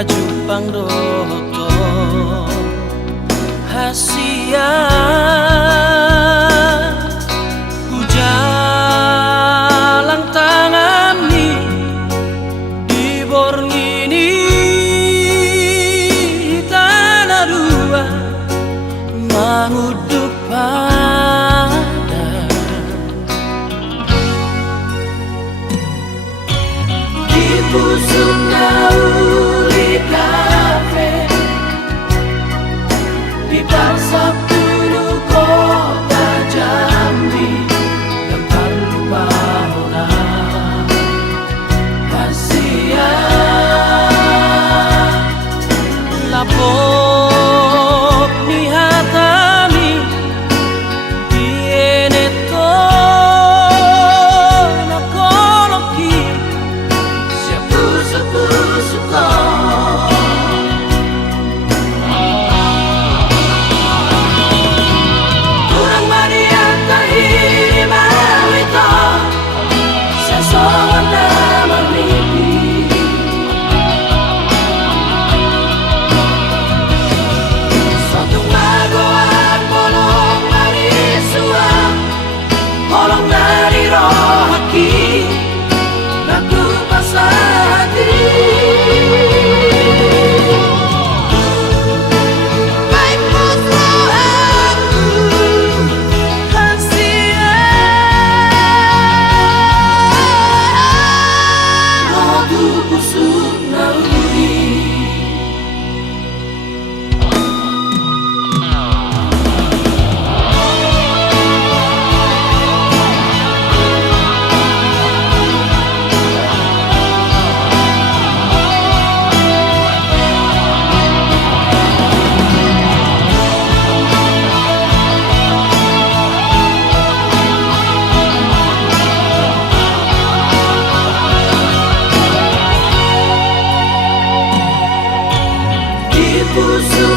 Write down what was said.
maju pangdoto hasia hujalang tangani di borngini tanah dua manguduk pada di busuk uli kafe di pasar dulu kota Jambi yang tak lupa orang hasia lapok ni hatami bieneto na koloki siapa suka kurang Maria tahiri mawito sesoan nama mimpi suatu magoan bolong dari suam bolong dari rohaki aku pasati busuk